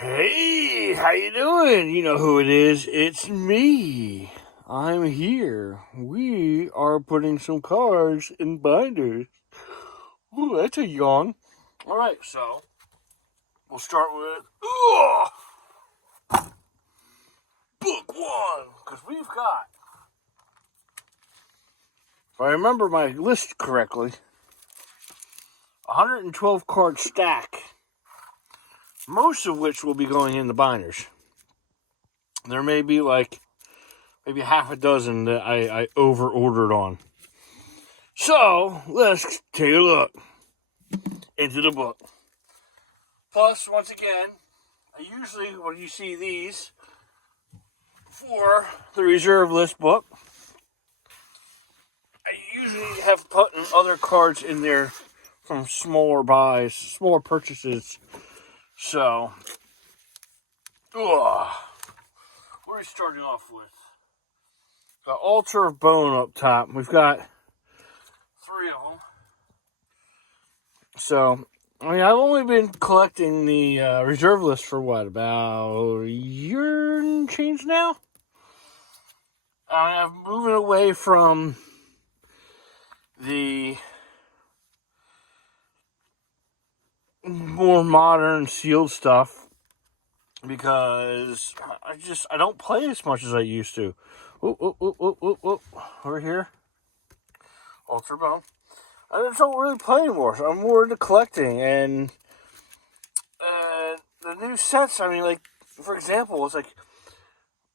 Hey, how you doing? You know who it is. It's me. I'm here. We are putting some cards in binders. Ooh, that's a yawn. All right, so we'll start with book one, because we've got, if I remember my list correctly, 112 card stack, most of which will be going in the binders. There may be maybe half a dozen that I over-ordered on. So, let's take a look into the book. Plus, once again, I usually, when you see these for the reserve list book, I usually have put other cards in there from smaller buys, smaller purchases. So, what are we starting off with? Got Altar of Bone up top. We've got 3 of them. So, I mean, I've only been collecting the reserve list for about a year and change now. I'm moving away from the more modern sealed stuff because I don't play as much as I used to. Over here, Ultra Bone. I just don't really play anymore, so I'm more into collecting. And the new sets, I mean, like, for example, it's like,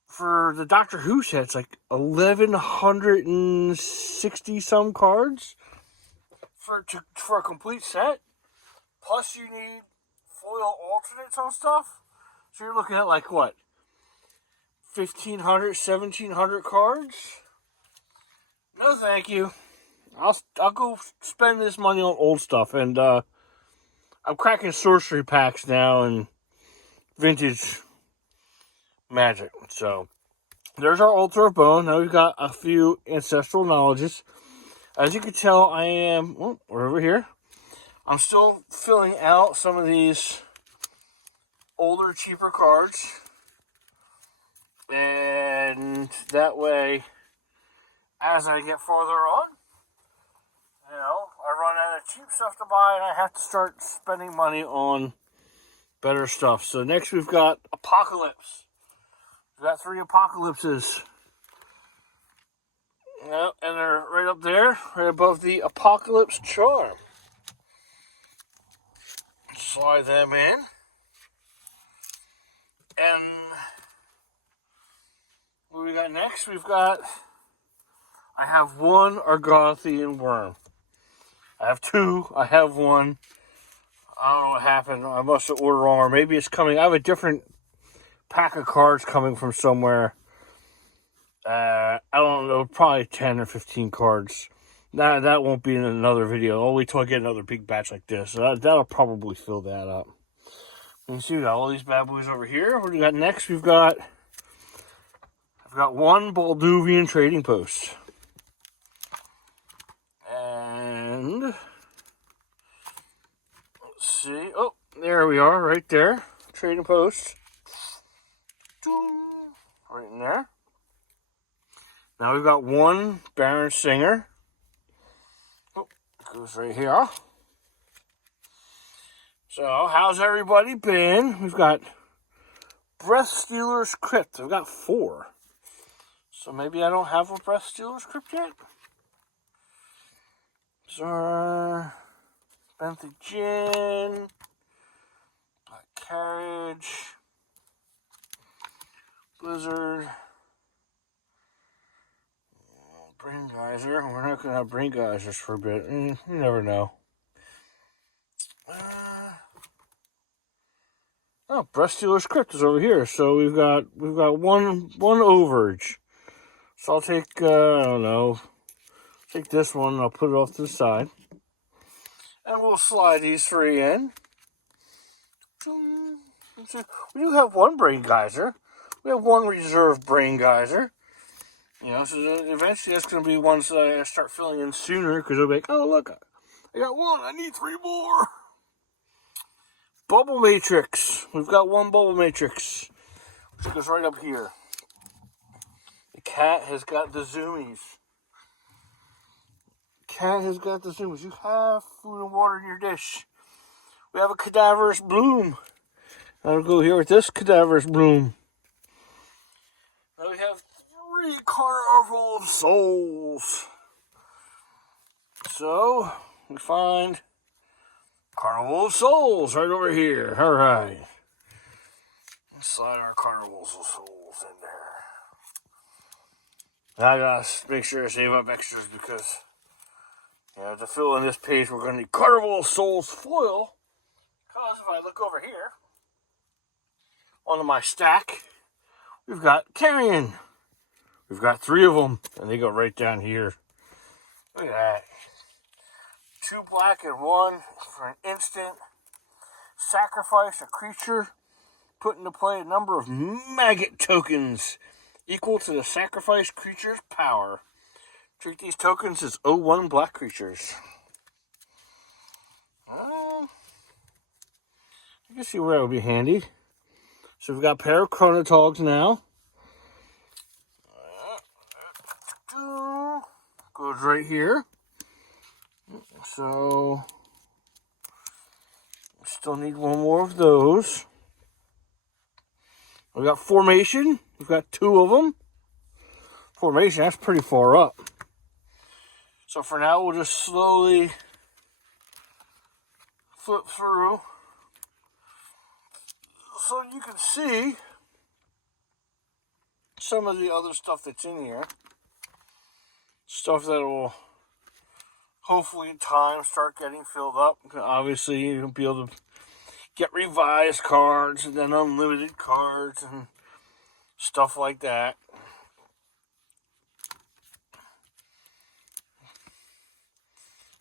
for the Doctor Who set, it's like 1,160 some cards for a complete set. Plus, you need foil alternates on stuff. So you're looking at like what, 1,500, 1,700 cards? No, thank you. I'll go spend this money on old stuff, and I'm cracking sorcery packs now and vintage magic. So there's our Altar of Bone. Now we've got a few ancestral knowledges. As you can tell, I am, we're over here. I'm still filling out some of these older, cheaper cards. And that way, as I get farther on, I run out of cheap stuff to buy and I have to start spending money on better stuff. So next we've got Apocalypse. We've got 3 Apocalypses. Yeah, and they're right up there, right above the Apocalypse Charm. Slide them in. And what we got next? I have 1 Argothian Worm. I have 2. I have 1. I don't know what happened. I must have ordered wrong, or maybe it's coming. I have a different pack of cards coming from somewhere. I don't know, probably 10 or 15 cards. That won't be in another video. I'll wait till I get another big batch like this. So that'll probably fill that up. You can see we got all these bad boys over here. What do we got next? I've got 1 Balduvian trading post. And let's see. Oh, there we are, right there. Trading post. Right in there. Now we've got 1 Baron Singer. Oh, goes right here. So, how's everybody been? We've got Breath Stealer's Crypt. I've got 4. So maybe I don't have a Breath Stealer's Crypt yet? Czar, Benthic Gin, Black Carriage, Blizzard, Brain Geyser. We're not going to have Brain Geysers for a bit. You never know. Breath Stealer's Crypt is over here. So we've got one overage. So I'll take, I don't know, take this one and I'll put it off to the side. And we'll slide these 3 in. We do have 1 Brain Geyser. We have 1 reserve Brain Geyser. So eventually that's going to be ones that I start filling in sooner because they'll be like, oh, look, I got 1. I need 3 more. Bubble matrix. We've got one bubble matrix, which goes right up here. The cat has got the zoomies. Cat has got the zoomies. You have food and water in your dish. We have a cadaverous bloom. I'll go here with this cadaverous bloom. Now we have 3 carnival souls. So we find carnival souls right over here. All right. Let's slide our carnival souls in there. I gotta make sure to save up extras because, to fill in this page, we're going to need carnival souls foil. Because if I look over here, onto my stack, we've got carrion. We've got 3 of them, and they go right down here. Look at that. 2 black and 1 for an instant. Sacrifice a creature. Put into play a number of maggot tokens equal to the sacrificed creature's power. Treat these tokens as 0-1 black creatures. You can see where that would be handy. So we've got a pair of chronotogs now. Goes right here. So still need 1 more of those. We got formation. We've got 2 of them. Formation, that's pretty far up. So for now, we'll just slowly flip through so you can see some of the other stuff that's in here. Stuff that will hopefully in time start getting filled up. Obviously, you'll be able to get revised cards and then unlimited cards and stuff like that.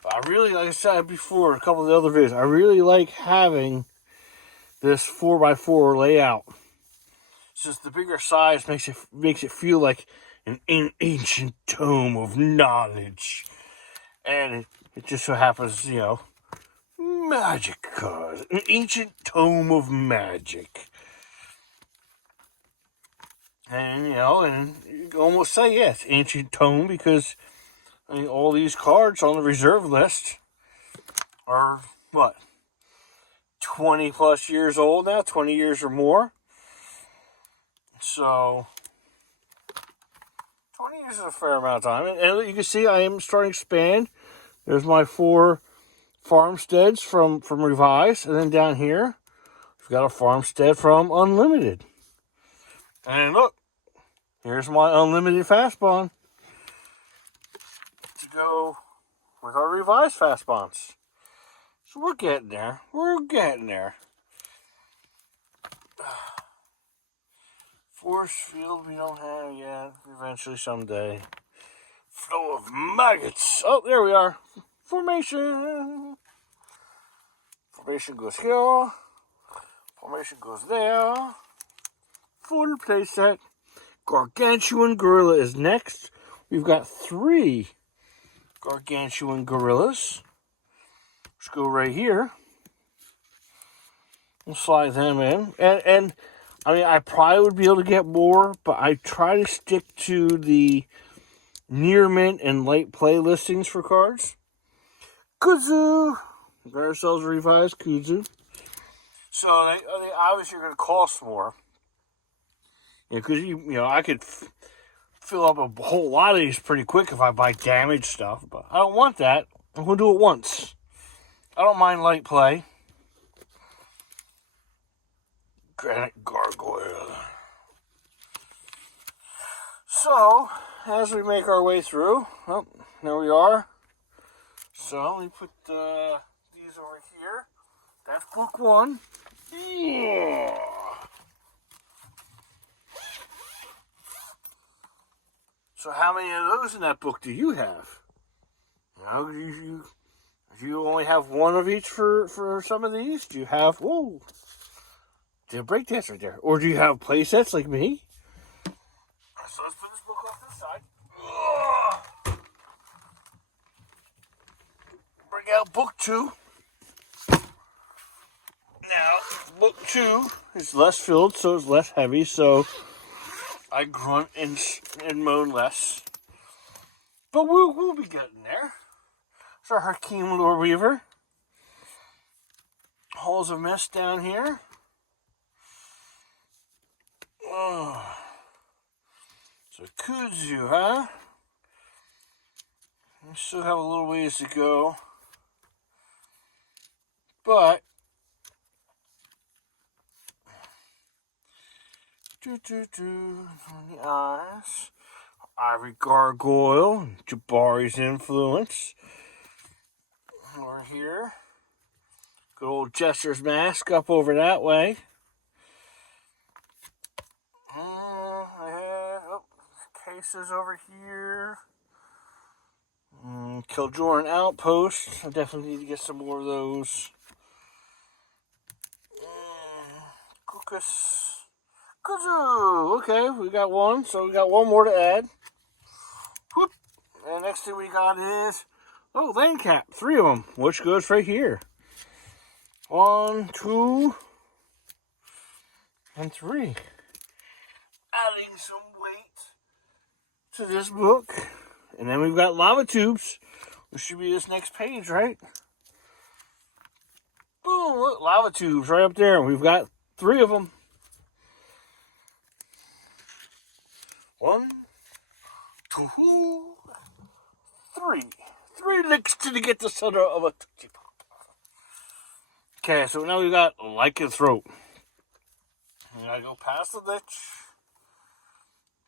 But I really, like I said before, a couple of the other videos, I really like having this 4x4 layout. It's just the bigger size makes it feel like an ancient tome of knowledge. And it just so happens, magic cards. An ancient tome of magic. And, and you can almost say, yes, ancient tome because, all these cards on the reserve list are, 20 plus years old now, 20 years or more. So, 20 years is a fair amount of time. And you can see I am starting to expand. There's my 4 farmsteads from Revised. And then down here, we've got a farmstead from Unlimited. And look, here's my Unlimited Fast Bond to go with our Revised Fast Bonds. So we're getting there. Force field we don't have yet. Eventually someday. Flow of maggots. Oh, there we are. Formation. Formation goes here. Formation goes there. Full playset. Gargantuan Gorilla is next. We've got 3 Gargantuan Gorillas. Let's go right here. We'll slide them in. And I probably would be able to get more, but I try to stick to the near mint and late play listings for cards. Kuzu! Got ourselves a revised Kuzu. So they obviously are going to cost more. Because I could fill up a whole lot of these pretty quick if I buy damaged stuff, but I don't want that. I'm going to do it once. I don't mind light play. Granite Gargoyle. So, as we make our way through, there we are. So, let me put these over here. That's book 1. Yeah. So how many of those in that book do you have? Do you only have 1 of each for some of these? Do you have, whoa, did a break dance right there. Or do you have play sets like me? So let's put this book off to the side. Bring out book 2. Now, book 2 is less filled, so it's less heavy, so I grunt and moan less. But we'll be getting there. It's our Hakeem Lure Weaver. Halls of Mist down here. Oh. So kudzu, huh? We still have a little ways to go. But on the eyes. Ivory Gargoyle, Jabari's Influence. Over here. Good old Jester's Mask up over that way. I have cases over here. Kiljoran Outpost. I definitely need to get some more of those. Kudzu. Okay, we got one, so we got one more to add. Whoop. And next thing we got is, land cap. 3 of them, which goes right here. 1, 2, and 3. Adding some weight to this book. And then we've got lava tubes, which should be this next page, right? Boom, look, lava tubes right up there. We've got 3 of them. 1, 2, 3. 3 licks to get the center of a Tootsie Pop. Okay, so now we've got Lycanthrope. We gotta go past the ditch.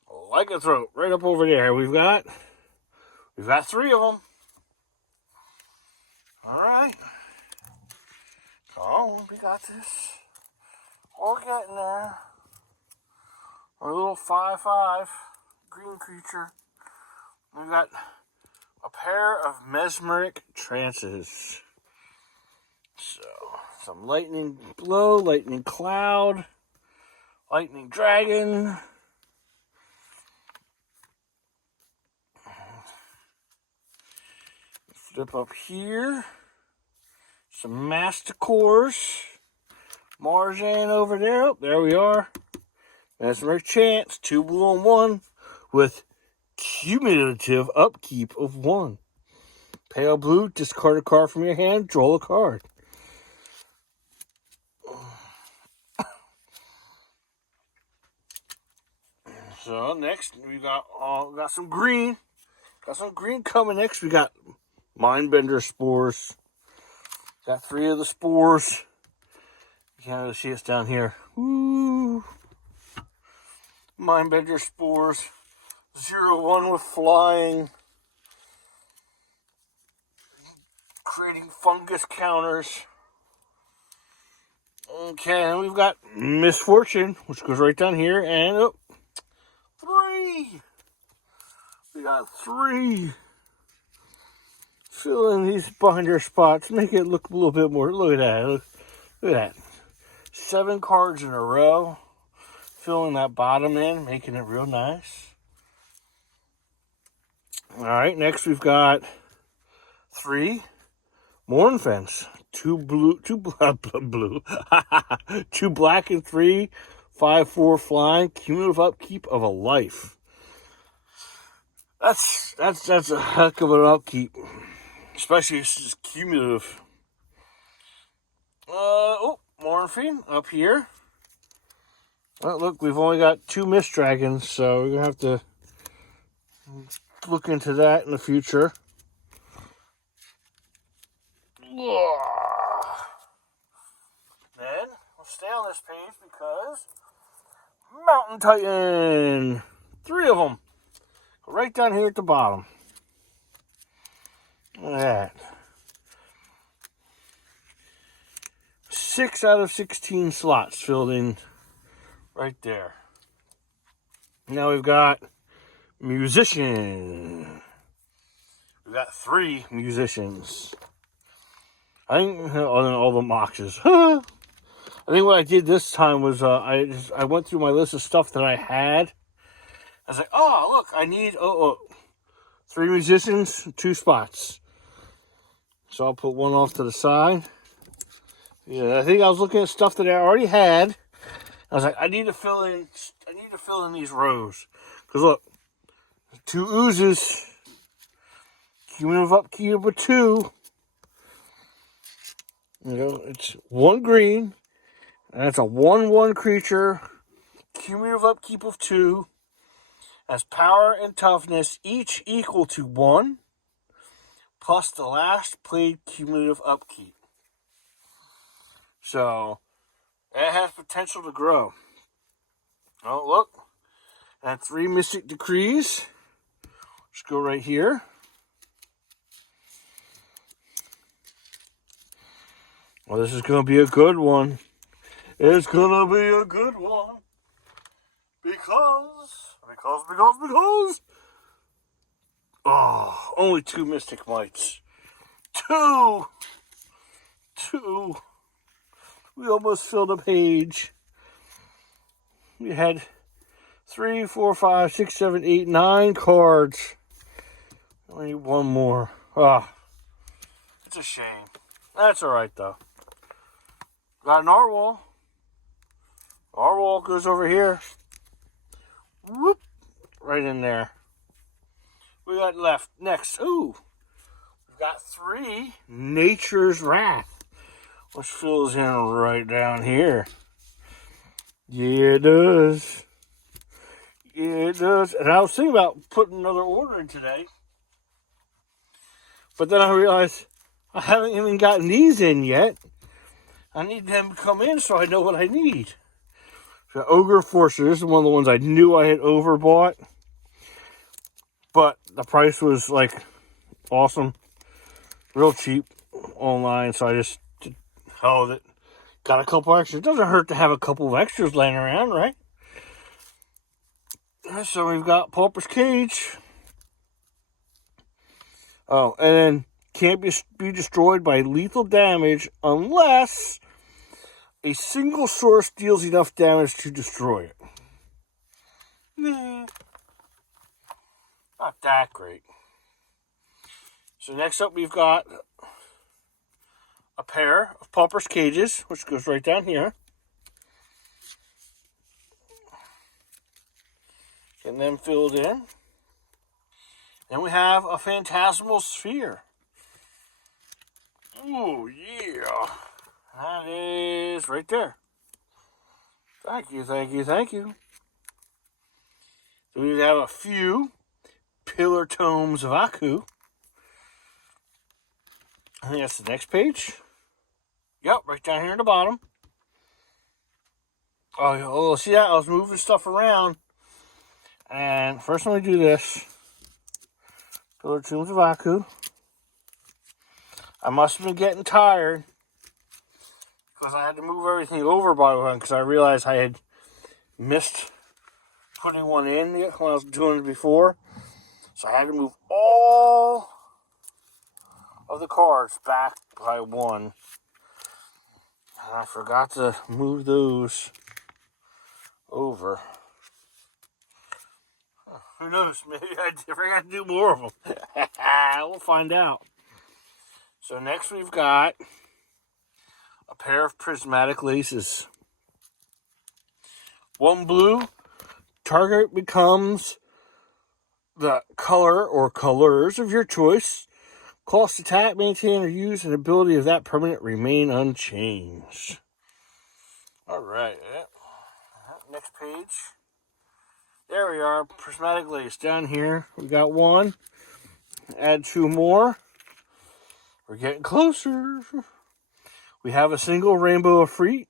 Lycanthrope, right up over there. We've got 3 of them. Alright. Come on, we got this. We're getting there. Our little 5/5 green creature. We've got a pair of Mesmeric Trances. So, some Lightning Blow, Lightning Cloud, Lightning Dragon. Flip up here. Some Masticores. Marjan over there. Oh, there we are. Mesmeric Chance, 2 blue and 1 with cumulative upkeep of 1. Pale blue, discard a card from your hand, draw a card. So next we got some green. Got some green coming next. We got Mindbender Spores. Got 3 of the spores. You can't really see us down here. Woo! Mindbender Spores. 0/1 with flying. Creating fungus counters. Okay, and we've got Misfortune, which goes right down here, and 3. We got 3. Fill in these binder spots, make it look a little bit more. Look at that. Look at that. 7 cards in a row. Filling that bottom in, making it real nice. Alright, next we've got 3 Mournfence. 2 blue, 2 blue. 2 black and 3, 5/4 flying, cumulative upkeep of a life. That's a heck of an upkeep. Especially if it's cumulative. Morphine up here. Well, look, we've only got 2 Mist Dragons, so we're going to have to look into that in the future. Then, we'll stay on this page because Mountain Titan. 3 of them. Right down here at the bottom. Look at that. 6 out of 16 slots filled in right there. Now we've got Musician. We've got 3 musicians. I think all the moxes. I think what I did this time was I went through my list of stuff that I had. I was like, oh, look, I need 3 musicians, 2 spots. So I'll put one off to the side. Yeah, I think I was looking at stuff that I already had. I was like, I need to fill in these rows. Because look, 2 oozes, cumulative upkeep of 2. You know, it's 1 green, and it's a 1/1 creature, cumulative upkeep of 2, has power and toughness, each equal to 1, plus the last played cumulative upkeep. So, that has potential to grow. Oh, look. And 3 Mystic Decrees. Let's go right here. Well, this is going to be a good one. It's going to be a good one. Because. Oh, only 2 Mystic Mites. 2. We almost filled a page. We had 3, 4, 5, 6, 7, 8, 9 cards. I need 1 more. It's a shame. That's alright, though. Got an Narwhal. Narwhal goes over here. Whoop. Right in there. We got left. Next. Ooh. We've got 3 Nature's Wrath, which fills in right down here. Yeah, it does. Yeah, it does. And I was thinking about putting another order in today. But then I realized I haven't even gotten these in yet. I need them to come in so I know what I need. So Ogre Forcer, this is one of the ones I knew I had overbought. But the price was like awesome. Real cheap online, so I just held it. Got a couple extras. It doesn't hurt to have a couple of extras laying around, right? So we've got Pauper's Cage. Oh, and then can't be destroyed by lethal damage unless a single source deals enough damage to destroy it. Nah, not that great. So next up we've got a pair of Pauper's Cages, which goes right down here. Getting them filled in. Then we have a Phantasmal Sphere. Ooh, yeah. That is right there. Thank you. So we have a few Pillar Tomes of Aku. I think that's the next page. Yep, right down here at the bottom. Oh, see that? I was moving stuff around. And first let me do this. Pillar Tomes of Aku. I must have been getting tired. Because I had to move everything over by one. Because I realized I had missed putting one in when I was doing it before. So I had to move all of the cards back by one. And I forgot to move those over. Who knows? Maybe I forgot to do more of them. We'll find out. So next we've got a pair of Prismatic Laces. 1 blue. Target becomes the color or colors of your choice. Cost, attack, maintain, or use an ability of that permanent remain unchanged. Alright. Next page. There we are. Prismatic Lace. Down here, we got 1. Add 2 more. We're getting closer. We have a single Rainbow Efreet.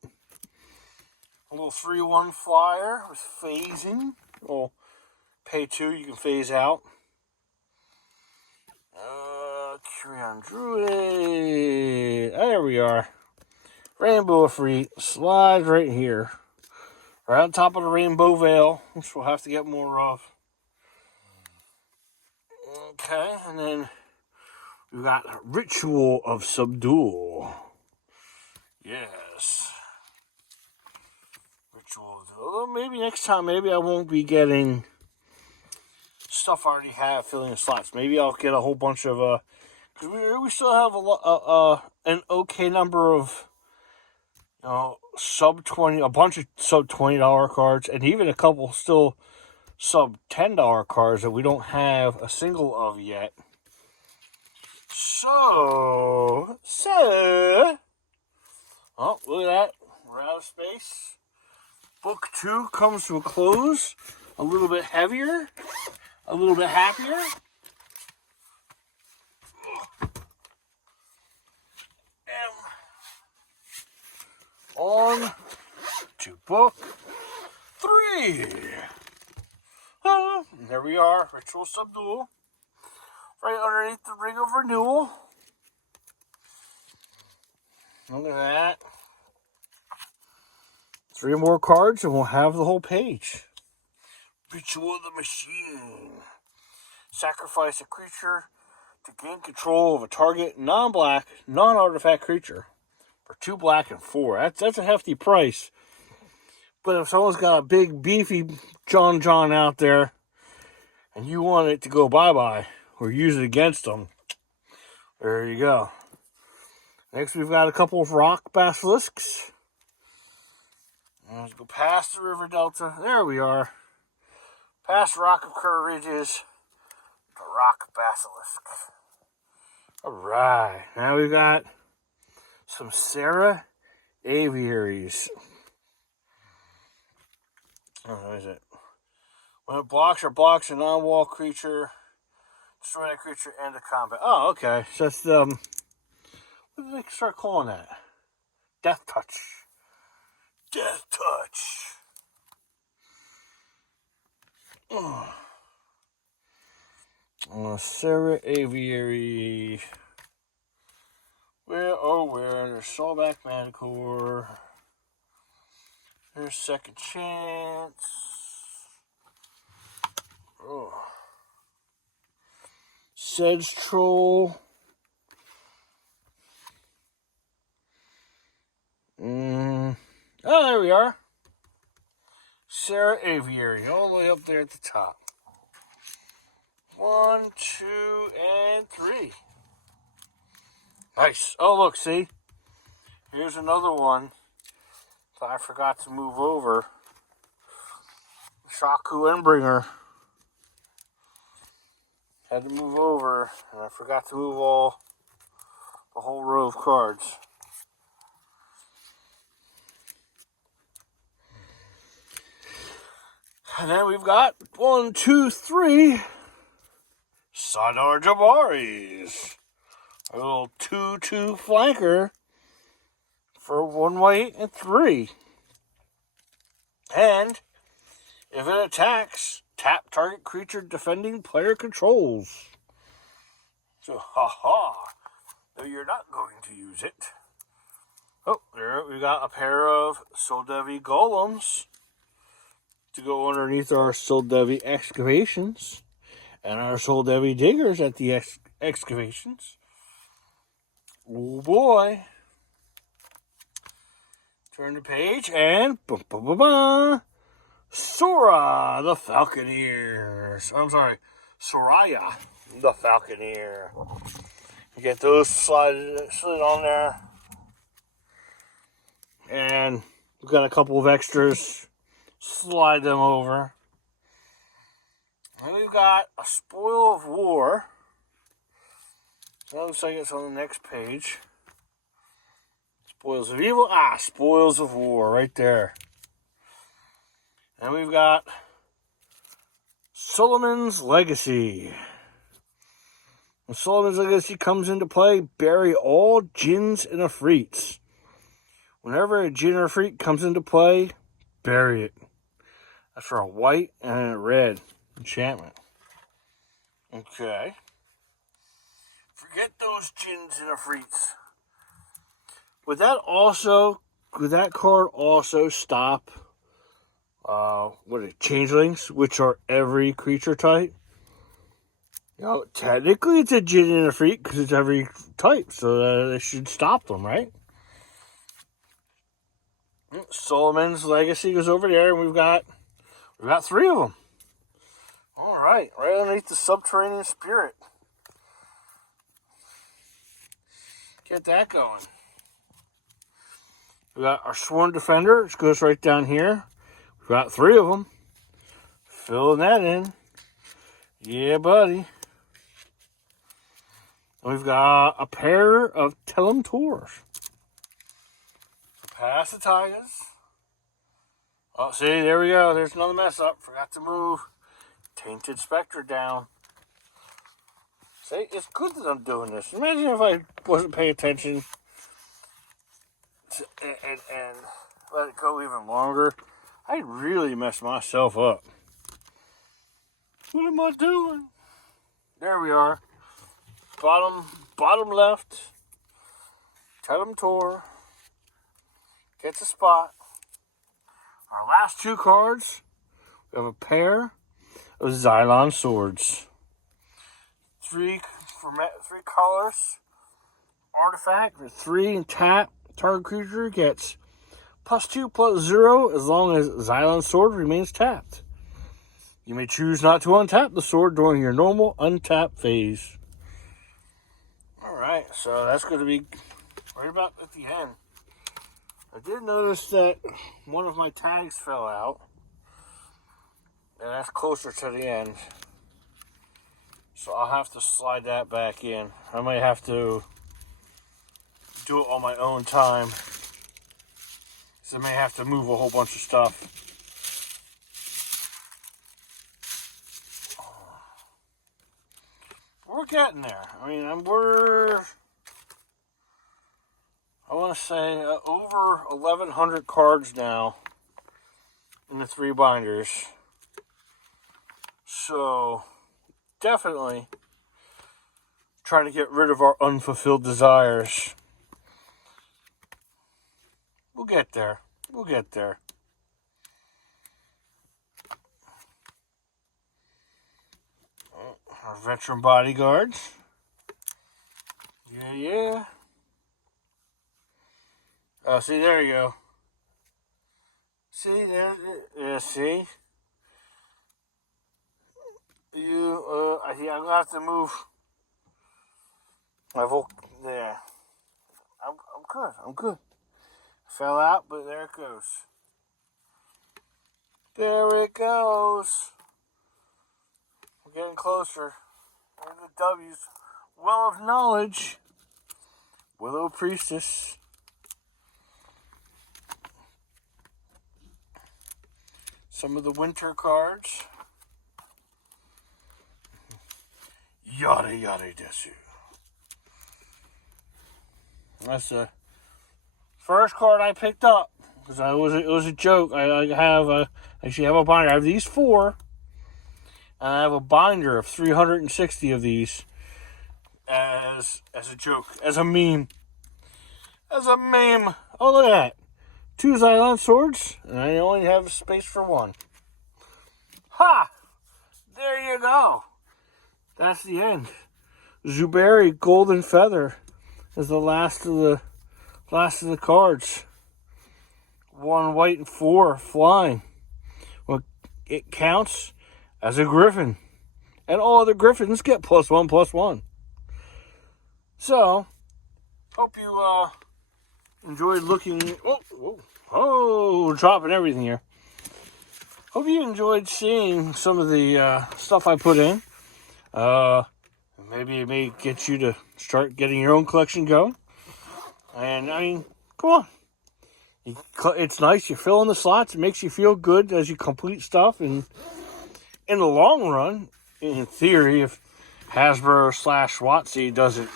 A little 3/1 flyer with phasing. Well, pay 2, you can phase out. Curion Druid. There we are. Rainbow Efreet slides right here. Right on top of the Rainbow Veil, which we'll have to get more of. Okay, and then we've got Ritual of Subdual. Yes. Ritual of Subdual. Maybe next time, maybe I won't be getting stuff I already have filling the slots. Maybe I'll get a whole bunch of, because we still have an okay number of sub 20, a bunch of sub $20 cards, and even a couple still sub $10 cards that we don't have a single of yet. So, oh, look at that. We're out of space. Book 2 comes to a close. A little bit heavier. A little bit happier. And on to book 3. There we are. Ritual Subdual. Right underneath the Ring of Renewal. Look at that. 3 more cards and we'll have the whole page. Ritual of the Machine. Sacrifice a creature to gain control of a target non-black, non-artifact creature. For 2 black and 4. That's a hefty price. But if someone's got a big, beefy John out there, and you want it to go bye-bye, or use it against them, there you go. Next, we've got a couple of rock basilisks. Let's go past the river delta. There we are. Past Rock of Courageous, the rock basilisk. Alright, now we've got some Sarah Aviaries. Oh, what is it? When it blocks a non-wall creature, destroy that creature, end of combat. Oh, okay. So that's what did they start calling that? Death Touch. Death Touch. Sarah Aviary. Where? There's Soulback Manticore. There's Second Chance. Sedge Troll. Oh, there we are. Sarah Aviary, all the way up there at the top. 1, 2, and 3. Nice. Oh, look, see? Here's another one that I forgot to move over. Shaku Endbringer. Had to move over, and I forgot to move the whole row of cards. And then we've got 1, 2, 3 Sadar Jabaris. A little 2/2 flanker for 1 white and 3. And if it attacks, tap target creature defending player controls. So, though you're not going to use it. Oh, there we got a pair of Soldevi Golems to go underneath our Soldevi Excavations and our Soldevi Diggers at the excavations. Oh boy. Turn the page and Sora the Falconeer. I'm sorry, Soraya the Falconeer. You get those slid on there. And we've got a couple of extras. Slide them over. And we've got a Spoil of War. That looks like it's on the next page. Spoils of Evil. Spoils of War right there. And we've got Solomon's Legacy. When Solomon's Legacy comes into play, bury all Djinns and Afrits. Whenever a Djinn or Afrit comes into play, bury it. That's for a white and a red enchantment. Okay. Forget those Djinns and Afrits. Would that card also stop changelings, which are every creature type? Technically it's a Djinn and a Afrit because it's every type, so it should stop them, right? Solomon's Legacy goes over there, and we've got 3 of them. All right underneath the Subterranean Spirit. Get that going. We got our Sworn Defender, which goes right down here. We've got 3 of them. Filling that in. Yeah, buddy. And we've got a pair of Telemeters. Pass the Tigers. Oh, see, there we go. There's another mess up. Forgot to move Tainted Spectre down. See, it's good that I'm doing this. Imagine if I wasn't paying attention and let it go even longer. I'd really mess myself up. What am I doing? There we are. Bottom left. Telemeter. Gets a spot. Our last 2 cards, we have a pair of Xylon Swords. 3 colors. Artifact for 3 and tap. Target creature gets +2/+0 as long as Xylon Sword remains tapped. You may choose not to untap the sword during your normal untap phase. Alright, so that's going to be right about at the end. I did notice that one of my tags fell out. And that's closer to the end. So I'll have to slide that back in. I might have to do it on my own time. So I may have to move a whole bunch of stuff. We're getting there. I mean, I want to say over 1,100 cards now in the 3 binders. So definitely trying to get rid of our unfulfilled desires. We'll get there. We'll get there. Our veteran bodyguards. Yeah. Oh, see, there you go. See, there, yeah, see? I think I'm gonna have to move my there. I'm good. Fell out, but there it goes. There it goes. We're getting closer. There's the W's. Well of Knowledge. Willow Priestess. Some of the winter cards. Yada yada desu. That's the first card I picked up because it was a joke. I actually have a binder. I have these 4, and I have a binder of 360 of these as a joke, as a meme. Oh, look at that. 2 Xylon Swords, and I only have space for 1. Ha! There you go. That's the end. Zuberi Golden Feather is the last of the cards. 1 white and 4 flying. Well, it counts as a griffin. And all other griffins get +1/+1. So, hope you enjoyed looking. Dropping everything here. Hope you enjoyed seeing some of the stuff I put in. Maybe it may get you to start getting your own collection going. And I mean, come on. It's nice. You fill in the slots. It makes you feel good as you complete stuff. And in the long run, in theory, if Hasbro/WotC doesn't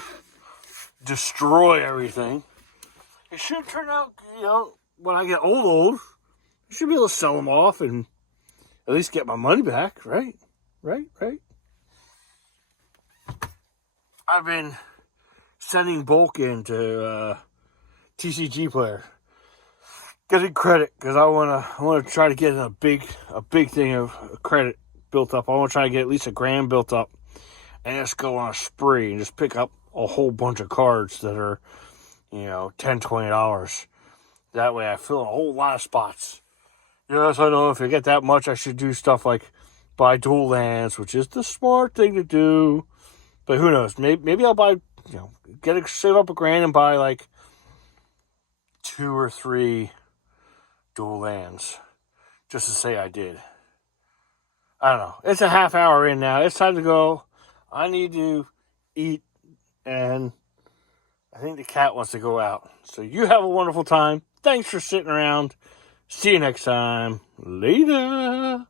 destroy everything, it should turn out, when I get old, I should be able to sell them off and at least get my money back, right? Right. I've been sending bulk into TCG Player, getting credit because I want to try to get a big thing of credit built up. I want to try to get at least $1,000 built up, and just go on a spree and just pick up a whole bunch of cards that are, $10, $20. That way I fill a whole lot of spots. Yes, I know if I get that much, I should do stuff like buy dual lands, which is the smart thing to do. But who knows? Maybe I'll buy, save up $1,000 and buy like 2 or 3 dual lands just to say I did. I don't know. It's a half hour in now. It's time to go. I need to eat, and I think the cat wants to go out. So you have a wonderful time. Thanks for sitting around. See you next time. Later.